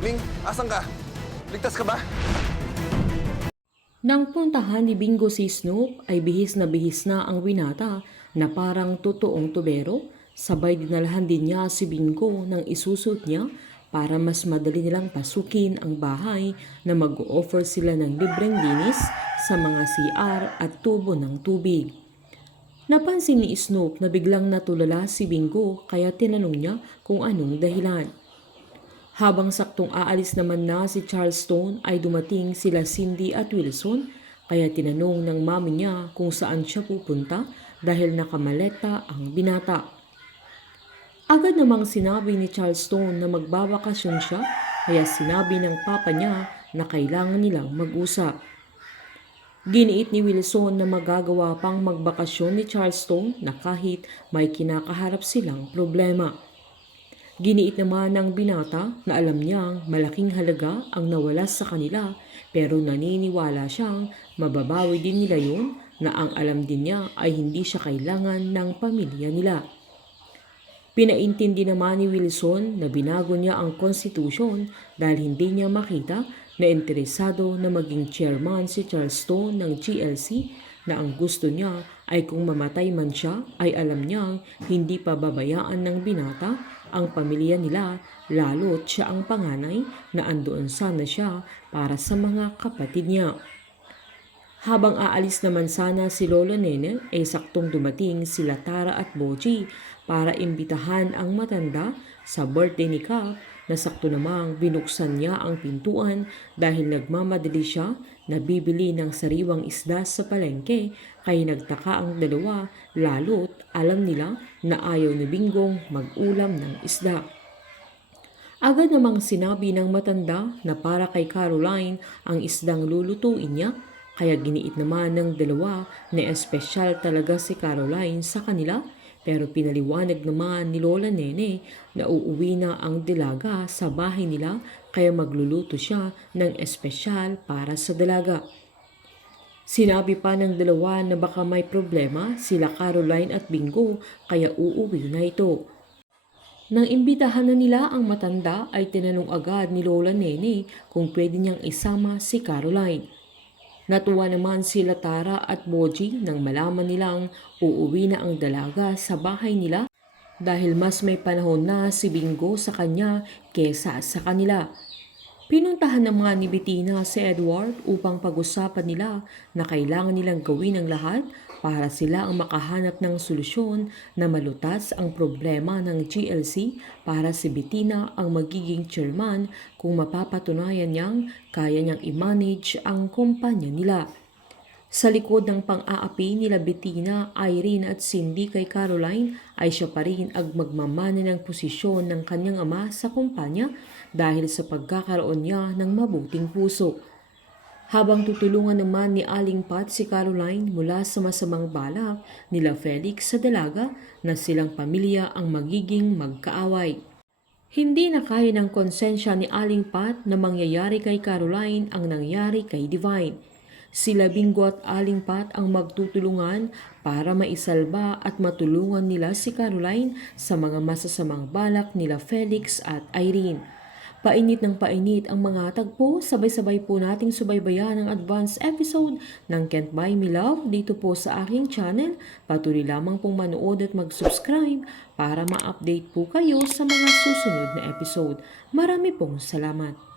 Ming, asan ka? Ligtas ka ba? Nang puntahan ni Bingo si Snoop ay bihis na ang binata na parang totoong tubero, sabay dinalhan din niya si Bingo ng isusot niya para mas madali nilang pasukin ang bahay na mag-o-offer sila ng libreng linis sa mga CR at tubo ng tubig. Napansin ni Snoop na biglang natulala si Bingo kaya tinanong niya kung anong dahilan. Habang saktong aalis naman na si Charleston ay dumating sila Cindy at Wilson kaya tinanong ng mami niya kung saan siya pupunta dahil nakamaleta ang binata. Agad namang sinabi ni Charleston na magbabakasyon siya kaya sinabi ng papa niya na kailangan nilang mag-usap. Giniit ni Wilson na magagawa pang magbakasyon ni Charleston na kahit may kinakaharap silang problema. Giniit naman ng binata na alam niyang malaking halaga ang nawala sa kanila pero naniniwala siyang mababawi din nila yun na ang alam din niya ay hindi siya kailangan ng pamilya nila. Pinaintindi naman ni Wilson na binago niya ang konstitusyon dahil hindi niya makita na interesado na maging chairman si Charleston ng GLC na ang gusto niya ay kung mamatay man siya ay alam niyang hindi pa babayaan ng binata ang pamilya nila lalo't siya ang panganay na andoon sana siya para sa mga kapatid niya. Habang aalis naman sana si Lolo Nene ay saktong dumating sila Tara at Boji para imbitahan ang matanda sa birthday ni Cap na sakto namang binuksan niya ang pintuan dahil nagmamadali siya na bibili ng sariwang isda sa palengke kaya nagtaka ang dalawa lalo't alam nila na ayaw ni Bingong mag-ulam ng isda. Agad namang sinabi ng matanda na para kay Caroline ang isdang lulutuin niya kaya giniit naman ng dalawa na espesyal talaga si Caroline sa kanila pero pinaliwanag naman ni Lola Nene na uuwi na ang dalaga sa bahay nila kaya magluluto siya ng espesyal para sa dalaga. Sinabi pa ng dalawa na baka may problema sila Caroline at Bingo kaya uuwi na ito. Nang imbitahan na nila ang matanda ay tinanong agad ni Lola Nene kung pwede niyang isama si Caroline. Natuwa naman sila Tara at Boji nang malaman nilang uuwi na ang dalaga sa bahay nila dahil mas may panahon na si Bingo sa kanya kesa sa kanila. Pinuntahan naman ni Bettina si Edward upang pag-usapan nila na kailangan nilang gawin ang lahat para sila ang makahanap ng solusyon na malutas ang problema ng GLC para si Bettina ang magiging chairman kung mapapatunayan niyang kaya niyang i-manage ang kumpanya nila. Sa likod ng pang-aapi nila Bettina, Irene at Cindy kay Caroline ay siya pa rin ang magmamana ng posisyon ng kanyang ama sa kumpanya dahil sa pagkakaroon niya ng mabuting puso. Habang tutulungan naman ni Aling Pat si Caroline mula sa masamang balak nila Felix sa dalaga na silang pamilya ang magiging magkaaway. Hindi na kaya ng konsensya ni Aling Pat na mangyayari kay Caroline ang nangyari kay Divine. Sila Bingo at Aling Pat ang magtutulungan para maisalba at matulungan nila si Caroline sa mga masasamang balak nila Felix at Irene. Painit ng painit ang mga tagpo, sabay-sabay po nating subaybayan ang advance episode ng Can't Buy Me Love dito po sa aking channel. Patuloy lamang pong manood at mag-subscribe para ma-update po kayo sa mga susunod na episode. Marami pong salamat.